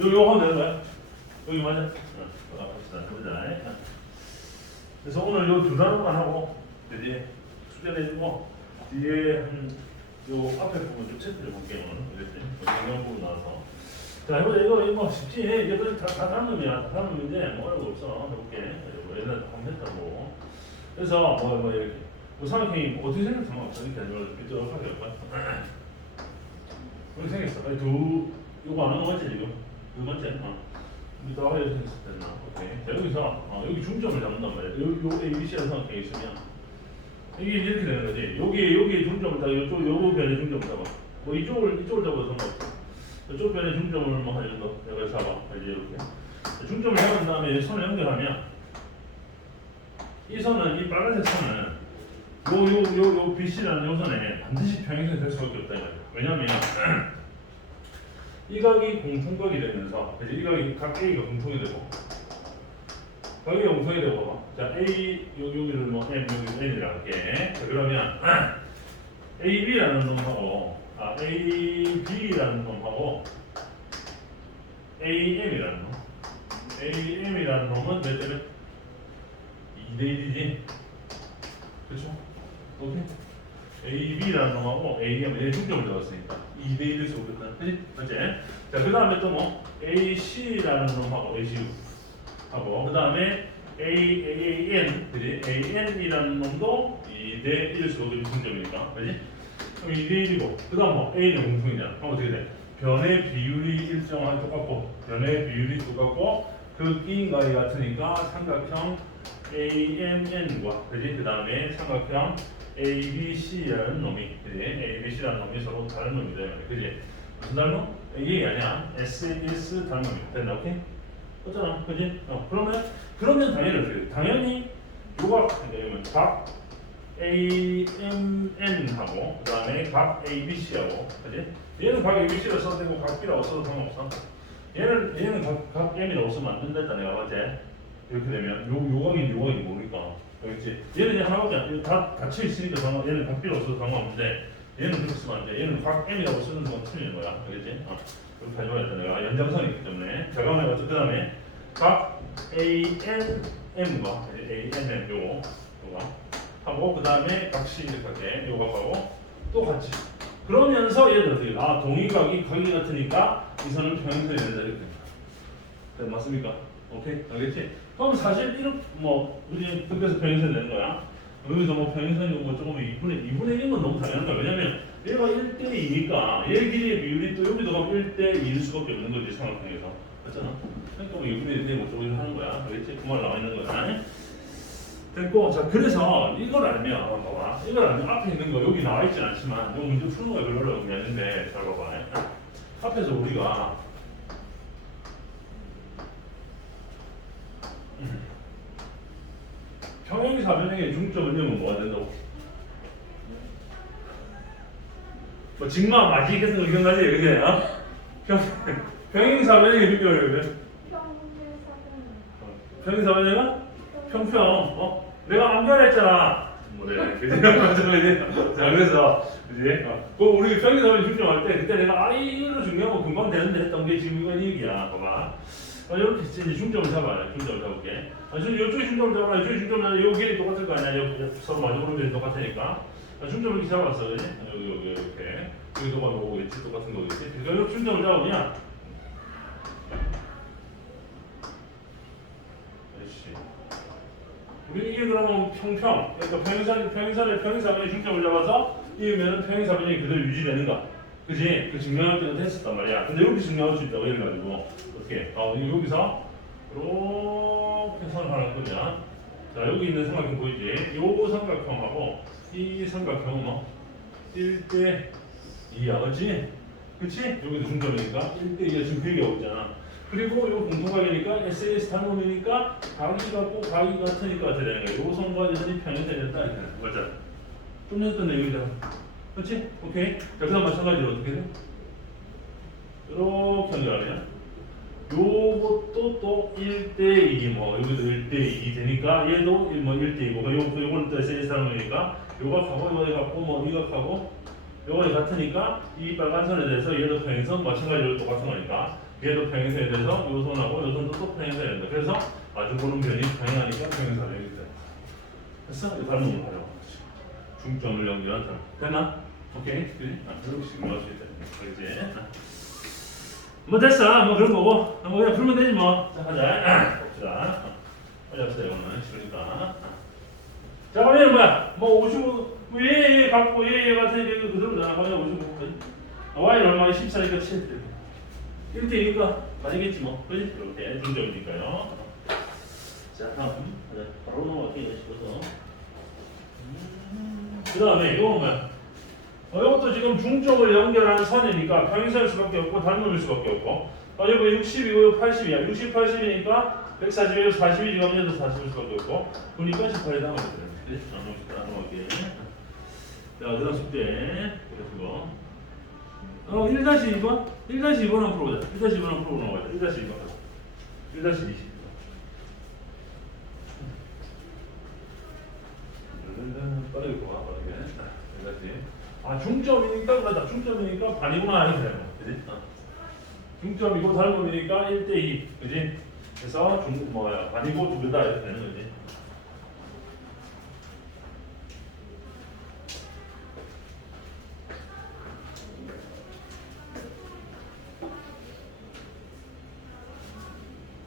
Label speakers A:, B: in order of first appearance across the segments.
A: 요, 요 하면 되는 거야? 여기 맞아? 어, 갑시다. 해보자. 그래서 오늘 요 두 단어만 하고, 이제 숙제 내주고, 뒤에 한, 요 앞에 부분 좀 체크해 볼게요. 오늘. 이랬지? 영양 부분 나와서. 자, 해보자. 이거, 이거 뭐 쉽지? 그냥 다, 다 다른 놈이야. 다 다른 놈인데, 뭐 어려운 거 없어. 해볼게. 뭐 옛날에 한번 했다고. 그래서, 뭐, 뭐, 이렇게. 뭐 삼각형이 어떻게 생겼어? 이렇게 아니면 삐뚤하게 할 거야. 그렇게 생겼어. 아니, 두, 요거 안 하는 거 맞지, 지금? 두 번째. 어. 우리 다 해야 됐나? 오케이. 자, 여기서, 어, 여기 중점을 잡는단 말이야. 요, 요 A, B, C라는 삼각형이 있으면, 이게 이렇게 되는 거지. 여기, 여기 중점을 잡아, 요쪽, 요거 변에 중점을 잡아. 뭐, 이쪽을, 이쪽을 잡아도 상관없어. 이쪽 변에 중점을 뭐, 한 정도, 내가 잡아. 이제 이렇게. 자, 중점을 잡은 다음에 이 선을 연결하면, 이 선은, 이 빨간색 선은, 요, 요, 요, 요 BC라는 요 선에 반드시 평행선이 될 수밖에 없다. 왜냐면, 이 각이 공통각이 되면서 그래서 이 각이 각 A가 공통이 되고 각이 공통이 되고. 자 A 요- 여기를 뭐 M 여기 N이라 할게. 자, 그러면 AB라는 놈하고 아 AB라는 놈하고 AM이라는 놈 AM이라는 놈은 몇 대면 2대 1이지. 그렇죠? 오케이. AB라는 놈하고 AM은 얘 중점을 잡았으니까 2대 1을 쏘겠다. 그지? 맞지? 자, 그 다음에 또 뭐? AC라는 놈하고 ACU 하고 그 다음에 AAN 그지? AN이라는 놈도 2대 1을 쏘게 중점이니까 그지? 그럼 2대 1이고 그 다음 뭐? A는 공통이냐? 그럼 어떻게 돼? 변의 비율이 일정하게 똑같고 변의 비율이 똑같고 그 끼인가이 같으니까 삼각형 AMN과 그지? 그 다음에 삼각형 ABC라는 놈이 그지? ABC라는 놈이 서로 다른 놈이다 그지? 무슨 다른 놈? 이게 아니야 SAS 다른 놈이 됐나 오케이? 그렇잖아 그지? 어 그러면 그러면 당연히 어떻게 돼? 당연히 요가 그러면 각 AMN하고 그 다음에 각 ABC하고 그지? 얘는 각 ABC로 써도 되고 각 B라고 써도 상관없어 얘는 얘는 각, 각 M이라고 쓰면 안 된다 했다 내가 맞지? 이렇게 되면 요 요각이 요각이 모르니까 알겠지? 얘는 그냥 하나밖에 안 돼. 다 닫혀 있으니까 상관 얘는 각 B라고 써도 상관없는데 얘는 그렇게 쓰면 안 돼. 얘는 각 M이라고 쓰는 건 틀리는 거야. 알겠지? 어. 그렇게 하지 말자 내가 연장선이 있기 때문에 자 그러면 그 다음에 각 ANM과 ANM 요거 요거 하고 그 다음에 각 C 이렇게 할게 요각하고 또 같이 그러면서 얘들 어떻게 아 동의각이 각이 같으니까 이 선은 평행선이 된다 이렇게 네, 맞습니까? 오케이 알겠지? 그럼 사실 이런 뭐 우리 그래서 평행선 되는 거야. 여기서 뭐 평행선이 뭐 조금 2분의 2분의 1은 너무 당연한 거야. 왜냐면 얘가 1대 2니까 얘 길이의 비율이 또 여기도 가면 1대 2일 수밖에 없는 거지 삼각형에서 맞잖아. 그러니까 뭐 2분의 1대 뭐 조금 하는 거야. 알겠지? 그 말 나와 있는 거야. 됐고 자 그래서 이걸 알면 봐봐 이걸 알면 앞에 있는 거 여기 나와 있진 않지만 이 문제 푸는 거에 별로 어려운 게 아닌데 잘 봐봐 앞에서 우리가 사변형의 중점을 넣으면 뭐가 된다고? 뭐 직마 마지 같은 거 기억나지? 그게 어? 평 평행 사변형의 중점을 왜? 평행 사변형은 평평 어? 내가 안 변했잖아 뭐래 그지? 자 그래서 이제 어, 그 우리 평행 사변형 중점할 때 그때 내가 아 이거 중요한 거 금방 되는데 했던 게 지금 이거 이 얘기야 봐봐 어, 이렇게 이제 중점을 잡아야 중점을 잡을게. 아, 저 이쪽에 중점을 잡아, 이쪽에 중점을 잡아, 요 길이 똑같을 거 아니야? 요 서로 마주보는 길이 똑같으니까. 아, 중점을 이렇게 잡았어, 그지? 아, 여기 여기 이렇게 여기 똑같은 거겠지, 똑같은 거겠지. 그러니까 요 중점을 잡으면, 아이씨. 우리 이게 그러면 평평, 그러니까 평행선, 평행선의 평행사변의 중점을 잡아서 이으면은 평행사변이 그대로 유지되는가? 그지? 그 증명할 때는 했었단 말이야. 근데 여기 증명할 수 있다고 이래 가지고 어떻게? 어 여기서 이렇게 선을 하나 끄면 자 여기 있는 삼각형 보이지? 요거 삼각형하고 이 삼각형은 뭐 1대 2야, 그렇지? 그치? 여기도 중점이니까 1대 2가 지금 그 얘기하고 있잖아. 그리고 요 공통각이니까 SAS 단원이니까 각이 같고 각이 같으니까 어떻게 되는 거야? 요 선과 이 선이 평행되겠다 이렇게 되는 거죠. 좀 전에 했던 내용이잖아. 그렇지? 오케이. 자, 그다음 마찬가지로 어떻게 돼? 이렇게 연결하냐? 요것도 또 1대 2, 뭐 여기도 1대 2 되니까 얘도 1, 뭐 1대 2고 요 요거는 또 거니까 요각하고 요각하고 뭐 이각하고 요거 같으니까 이 빨간 선에 대해서 얘도 평행선 마찬가지로 똑같은 거니까 얘도 평행선에 대해서 요 선하고 요 선도 또 평행선이 된다. 그래서 마주 보는 변이 평행하니까 평행선이 된다. 그래서 이 닮은 걸 활용하는 거지. 중점을 연결한 닮. 됐나? 오케이. 그지? 아, 그렇게 식으로 할수 있다. 그지? 아. 뭐 됐어. 뭐 그런 거고. 뭐 그냥 풀면 되지 뭐. 자, 하자. 봅시다. 빨리 합시다. 이거는 싫으니까. 자, 그러면 뭐야? 뭐 55, 뭐 얘, 얘 갖고 얘, 얘 같으니까 이거 그대로잖아. 그냥 55. 아, y는 얼마야? 14니까 7. 이렇게 1이니까 가지겠지 뭐. 그지? 이렇게 중점이니까요. 자, 다음. 네, 바로 넘어갈게요. 싶어서. 그 다음에 이거는 뭐야? 어, 이것도 지금 중점을 연결하는 선이니까 평행선일 수밖에 없고 닮음일 수밖에 없고. 어, 이거 60이고 80이야? 60, 80이니까 140이고 40이 지금 얘도 40일 수밖에 없고. 그러니까 18에 담아야 돼 그래? 안 넘어갈게 안 넘어갈게. 자 그다음 숙제. 그리고 어 1-2번? 1-2번 한번 풀어보자. 1-2번 한번 풀어보는 거야 1-2번. 1-20 빠르게 보아 1-2 아 중점이니까 그렇다 중점이니까 반이구나 이렇게 되는 거 그지? 어. 중점이고 닮음이니까 1대2 그지? 그래서 중 뭐야 반이고 두 개다 이렇게 되는 거지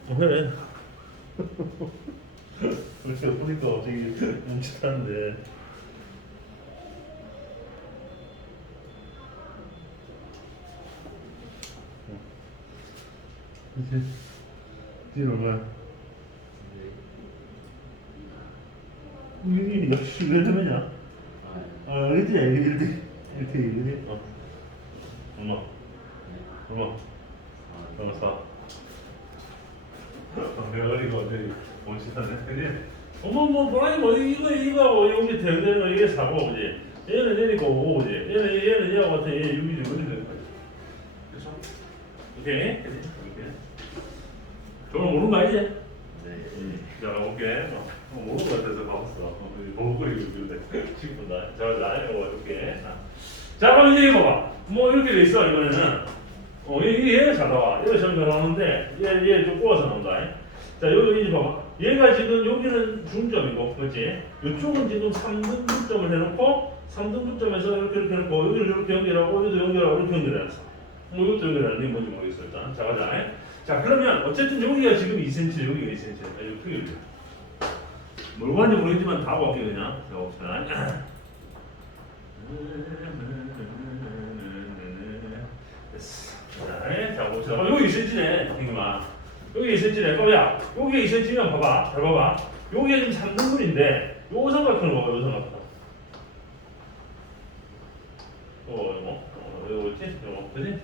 A: 어, 그래 그렇게 보니까 갑자기 뭉칫하는데 얼마야? 이게 역시 왜 되느냐? 아, 그지? 이렇게 이렇게 이렇게 어. 얼마? 얼마? 얼마 사? 내가 어리가 어제 멋있었네. 근데 어머 뭐 뭐라니 뭐 이거 이거 여기 대되는 거 이게 사고 그지? 얘는 얘니까 오고 그지? 얘는 얘는 얘하고 얘 그지? 그렇죠? 오케이. 그지? 오케이. 저는 모르는 거 알지? 네. 자, 오케이. 어, 모르는 거 같아서 봐봤어. 어, 버벅거리고 있는데 싶은다. 자, 자, 이거 이렇게. 자, 자, 그럼 이제 이거 봐. 뭐 이렇게 돼 있어 이번에는. 어, 얘, 얘잘 나와. 얘가 잘 나오는데 얘, 얘좀 꼬아서 나온다. 자, 여기 이제 봐봐. 얘가 지금 여기는 중점이고, 그렇지? 이쪽은 지금 3등 중점을 해놓고 3등 중점에서 이렇게 이렇게 해놓고 여기를 이렇게 연결하고 여기도 연결하고 이렇게 연결해놨어. 뭐 이것도 연결하는 게 뭔지 모르겠어 일단. 자, 가자. 자, 그러면 어쨌든 여기가 지금 2cm, 여기가 2cm. 자, 이거 크게 올려. 뭘 구하는지 모르겠지만 다 볼게 그냥. 자, 봅시다. 자, 자 봅시다. 어, 여기 2cm네. 잠깐만. 여기 2cm네. 그럼 야, 여기 2cm면 봐봐. 잘 봐봐. 여기가 지금 3등분인데 요 삼각형을 봐봐. 요 삼각형. 어, 이거. 어, 이거 있지? 이거. 그지?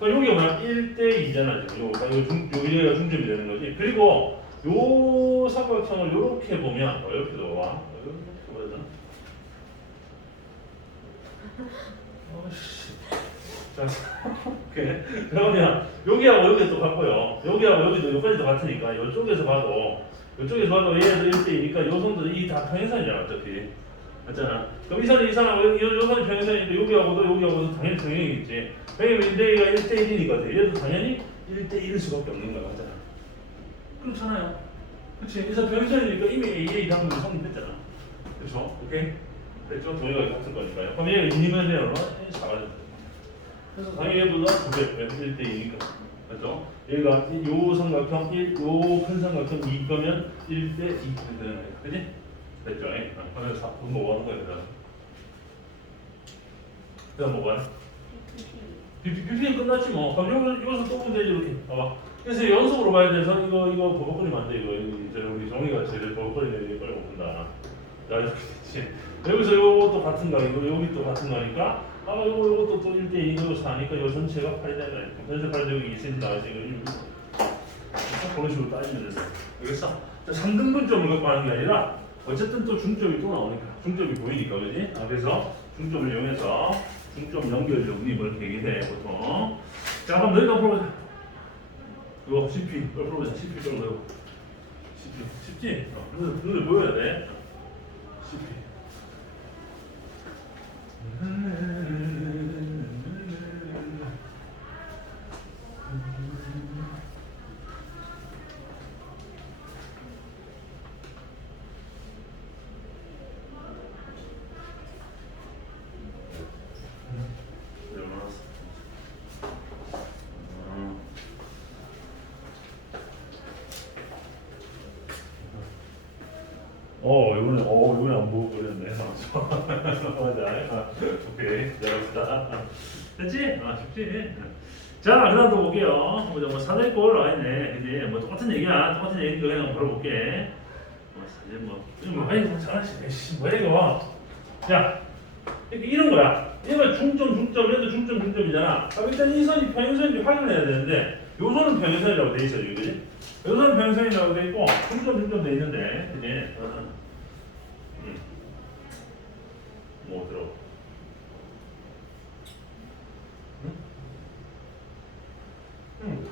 A: 그럼 여기가 뭐야? 1대 2잖아, 지금. 요거, 요 중, 여기가 중점이 되는 거지. 그리고 요 삼각형을 요렇게 보면, 어, 이렇게 넣어봐. 이렇게 보면 되나? 어씨. 자, 오케이. 그러면 여기하고 여기 또 같고요. 여기하고 여기도 여기까지도 같으니까 이쪽에서 봐도 이쪽에서 봐도 얘도 1대2니까 요 선도 이다 평행선이잖아, 어차피. 맞잖아. 그럼 이 선이 이 선하고 여기 요, 요 선이 평행선인데 여기하고도 여기하고도 당연히 평행이겠지. 왜냐면 얘가 1대1이니까 얘도 당연히 1대1일 수밖에 없는 거야, 맞잖아. 그렇잖아요. 그렇지. 그래서 평행선이니까 이미 A의 이상도 성립했잖아. 그렇죠? 오케이. 됐죠? 동의가 같은 거니까요. 그럼 얘가 2면 얘 얼마? 4가 그래서 당연히 얘보다 2배, 1대2니까. 맞죠? 얘가 요 삼각형, 1, 요큰 삼각형 2 거면 1대 2 되는 거야. 그지? 됐죠? 예? 아, 그래서 4, 뭐 하는 거야, 그다음. 그다음 뭐가? BP, BP는 끝났지 뭐. 그럼 여기서, 여기서 또 보면 되지, 이렇게. 봐봐. 그래서 연속으로 봐야 돼서 이거, 이거 버벅거리면 안 돼, 이거. 이제 우리 종이가 제일 버벅거리는 거 빨리 못 본다. 자, 이렇게 됐지. 여기서 요것도 같은 거이고, 여기 또 같은 거니까. 아, 요거, 요것도 또 1대 2로 사니까 요 전체가 8이 되는 거야. 전체 8이 여기 2cm 나와지, 이거 1. 그런 식으로 따지면 된다. 알겠어? 자, 3등분점을 갖고 하는 게 아니라, 어쨌든 또 중점이 또 나오니까. 중점이 보이니까, 그지? 아, 그래서 중점을 이용해서 중점 연결 정립을 계획해, 보통. 자, 그럼 너희가 풀어보자. 이거 CP, 풀어보자. CP 넣어. CP. 쉽지? 어, 눈에 보여야 돼. CP. 어 이번에 어 이번에 안 보고 그랬네. 맞아. 아, 오케이 잘했다. 됐지? 아 쉽지. 자 그다음 또 볼게요. 보자 뭐 사다리 꼴 나와있네. 그지? 뭐 똑같은 얘기야. 똑같은 얘기니까 그냥 물어볼게. 뭐 사실 뭐 이거 뭐 아니 뭐. 씨 뭐야 이거. 야 이렇게 이런 거야. 얘가 중점 중점 얘도 중점 중점이잖아. 그럼 일단 이 선이 평행선인지 확인을 해야 되는데 요 선은 평행선이라고 돼 있어요, 그지? 요 선은 평행선이라고 돼 있고 중점 중점 돼 있는데, 그지? 어. 음. 뭐 들어? 응? 응.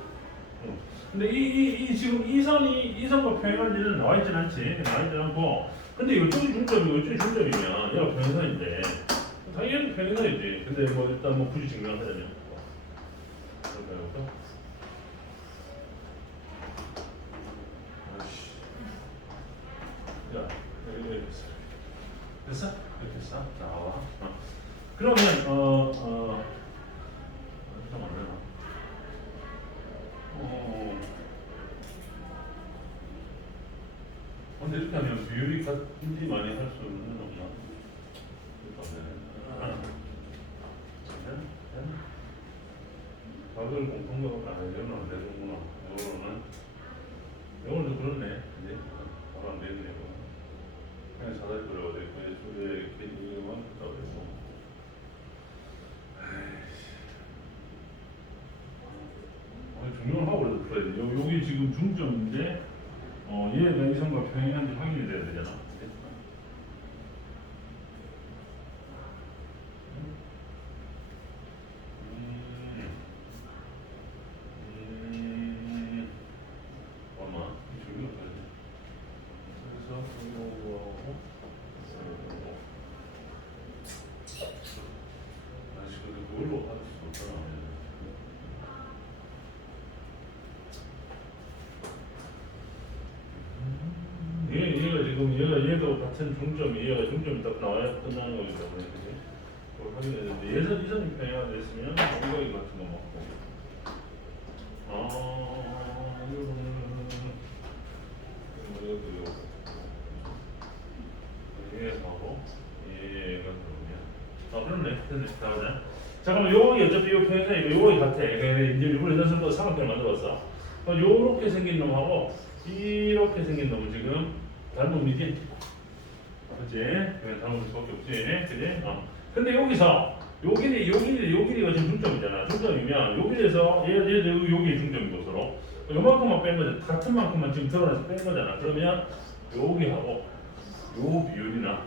A: 응. 근데 이, 이, 이 지금 이 선이 이 선과 평행한지는 나와 있진 않지, 나와 있진 않고. 근데 이쪽이 중점이고 이쪽이 중점이면 얘가 평행선인데 당연히 평행선이지. 근데 뭐 일단 뭐 굳이 증명하자면? 아이씨. 야, 여기. 됐어? 이렇게 됐어? 나와. 어. 그러면 어 어. 잠깐만 내가. 어. 근데 이렇게 같은지 많이 할수 없는 없나? 각을 공통적으로 안 되면 안 되는구나. 이거는 이거는 좀 그렇네. 이제 바로 안 되네. 그냥 사다리 그려야 돼. 그냥 소리에 이렇게 이거만 따로 있고. 아이씨. 아니 중요한 하고 그래도. 요, 여기 지금 중점인데 어, 얘가 이성과 평행한지 확인이 돼야 되잖아. 음. 음. 잠깐만, 이 줄이 어떡하지? 그래서 이거하고 이거. 아씨, 근데 그걸로 할 수 없잖아. 얘, 얘가 지금 얘가 얘도 같은 중점이 얘가 중점이 딱 나와야 끝나는 거기 때문에? 그걸 확인해야 되는데 예선 이선이 평행화 됐으면 엉덩이 같은 거 맞고. 아 이거는 이거 얘하고. 얘가 그러면. 아 그렇네 됐네 나오자. 잠깐만 요거기 어차피 요 평행선이고 요거기 같아. 이제 일부러 식으로 삼각형을 만들었어. 요렇게 생긴 놈하고 이렇게 생긴 놈은 지금 다른 놈이지? 그치? 왜 다른 놈일 수밖에 없지? 그지? 어. 근데 여기서 요 길이, 요 길이, 요 길이가 지금 중점이잖아. 중점이면 요 길에서 얘, 얘, 얘, 여기 중점이고 서로. 요만큼만 뺀 거잖아. 같은 만큼만 지금 드러나서 뺀 거잖아. 그러면 여기하고 요 비율이나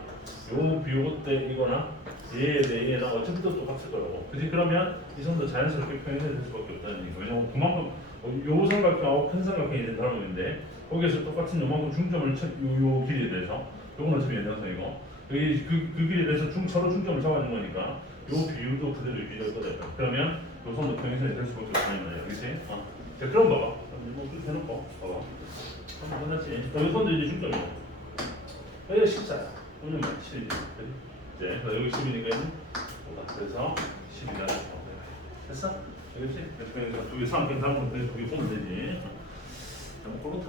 A: 요 비율대이거나 얘에 대해 얘나 어차피 또 똑같을 거라고. 그지? 그러면 이 선도 자연스럽게 평행될 수밖에 없다는 얘기죠. 왜냐면 그만큼 어, 요 삼각형하고 큰 삼각형이 된 다른 건데 거기에서 똑같은 요만큼 중점을 쳐, 요, 요 길이에 대해서 요건 어차피 연장선이고 여기 그, 그 길이에 대해서 중, 서로 중점을 잡아준 거니까 요 비율도 그대로 유지될 거다. 그러면 요 선도 평행선이 될 수밖에 없다는 거예요. 그치? 어. 자 그럼 봐봐. 뭐 그렇게 해놓고 봐봐. 한번 끝났지? 어, 요 선도 이제 중점이고 여기가 14야. 오늘 7이지. 그지? 이제 여기 10이니까 보다. 그래서 10이다. 됐어? 알겠지? 그래서 두개 삼개 다음으로 두개 보면 되지.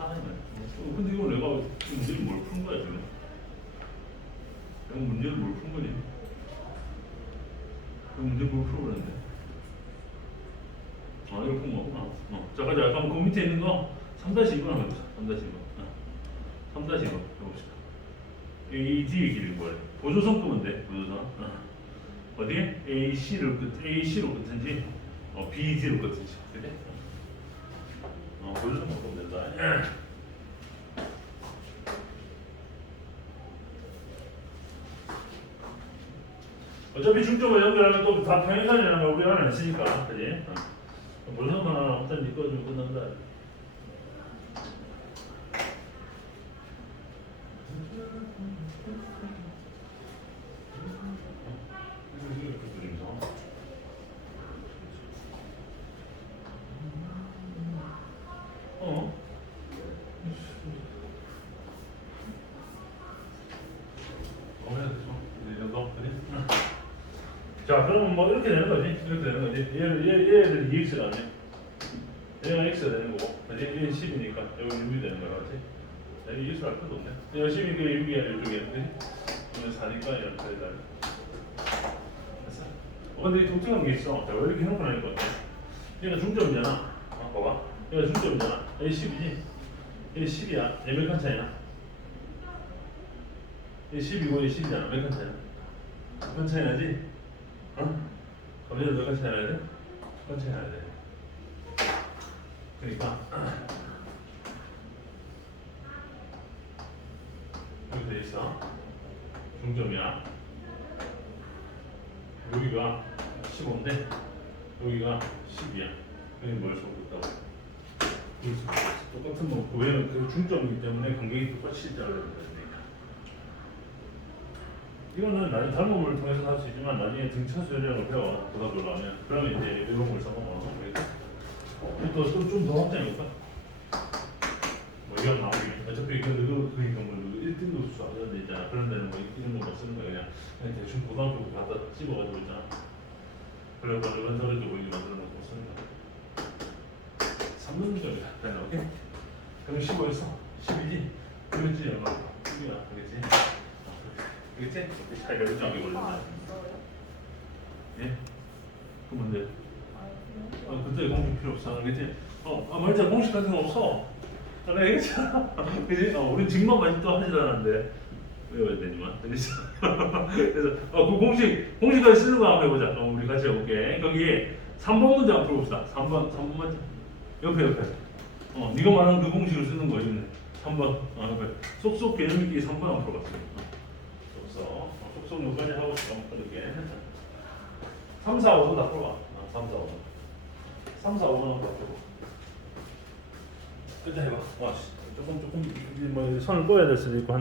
A: 하는 거야. 어, 근데 이거 내가 문제를 뭘 푼 거야 지금? 내가 문제를 뭘 푼 거니? 그 문제 뭘 풀어버렸는데? 아 이거 푼 거구나. 어. 자 가자. 그럼 그 밑에 있는 거 3-2번 한번 해보자. 3-2번. 어. 3-2번 해봅시다. A, D의 길이 뭐야? 보조선급은 돼. 보조선. 어. 어디에? A, C를 끝, A, C로 끝인지, 어, B, D로 끝인지. 그래? 어, 보조선 바꾸면 된다. 어차피 중점을 연결하면 또 다 평행선이라는 걸 우리가 하나 했으니까, 그지? 어. 보조선 하나 없단 꺼주면 끝난다. 어? 어, 해야 되죠. 이 정도? 그지? 자, 그러면 뭐 이렇게 되는 거지? 이렇게 되는 거지? 얘를, 얘, 얘를 2x라네. 얘가 x가 되는 거고, 그지? 얘는 10이니까 여기 6이 되는 거야, 그지? 여기 이수할 것도 없네. 열심히 그 유기야 이쪽에 그지? 오늘 사니까 이렇게 해달. 됐어. 어, 근데 이 독특한 게 있어. 자, 왜 이렇게 아닐 것 같아? 얘가 중점이잖아. 어, 봐봐. 얘가 중점이잖아. 얘 10이지? 얘 10이야. 얘 몇칸 차이나? 얘 10이고 얘 10이잖아. 몇칸 차이나? 몇칸 차이 나지? 어? 몇칸 차이 나야 돼? 차이 나야 돼. 그러니까 이렇게 돼 있어. 중점이야. 여기가 15인데 여기가 10이야. 여기 뭘 쓰고 있다고? 여기. 똑같은 뭐 왜냐면 그 중점이기 때문에 간격이 똑같이 일자로 되는 거니까. 이거는 나중에 닮음을 통해서 할 수 있지만 나중에 등차수 요령을 배워 고등학교 가면 그러면 이제 걸 써보면 또좀더 확장해볼까? 뭐 이런 나오면 어차피 이거 이거 그러니까 뭐 1등급 수사 이런 데 있잖아 그런 데는 뭐 이런 거못 쓰는 거야 그냥 그냥 대충 고등학교 갖다 집어가지고 있잖아 그래가지고 주고 이제 만들어 놓고 쓰는 거야 3등급이야 그냥 오케이? 그럼 15에서 12지? 그렇지 얼마 10이야 알겠지? 알겠지? 차이가 일정하게 걸린다 예? 그 뭔데? 어, 그때 공식 필요 없어. 알겠지? 어, 아 말자. 공식 같은 거 없어. 아, 내가 얘기했잖아. 그지? 어, 우리 직만 또 하질 않았는데. 외워야 되지만? 그래서 어, 그 공식 공식까지 쓰는 거 한번 해보자. 어, 우리 같이 해볼게. 거기 3번 문제 한번 풀어봅시다. 3번 3번 문제 옆에 옆에. 어, 네가 말하는 그 공식을 쓰는 거 있네 3번. 어, 옆에. 속속 개념 있기 3번 한번 풀어봤어 속속 어, 속속 뭐까지 하고 싶어. 풀어볼게. 3, 4, 5번 다 풀어봐. 어, 3, 4, 5번 3, 4, 5번 한번 다 풀어봐. 끝에 해봐. 와 씨, 조금 조금 뭐 손을 꺼야 될 수도 있고 한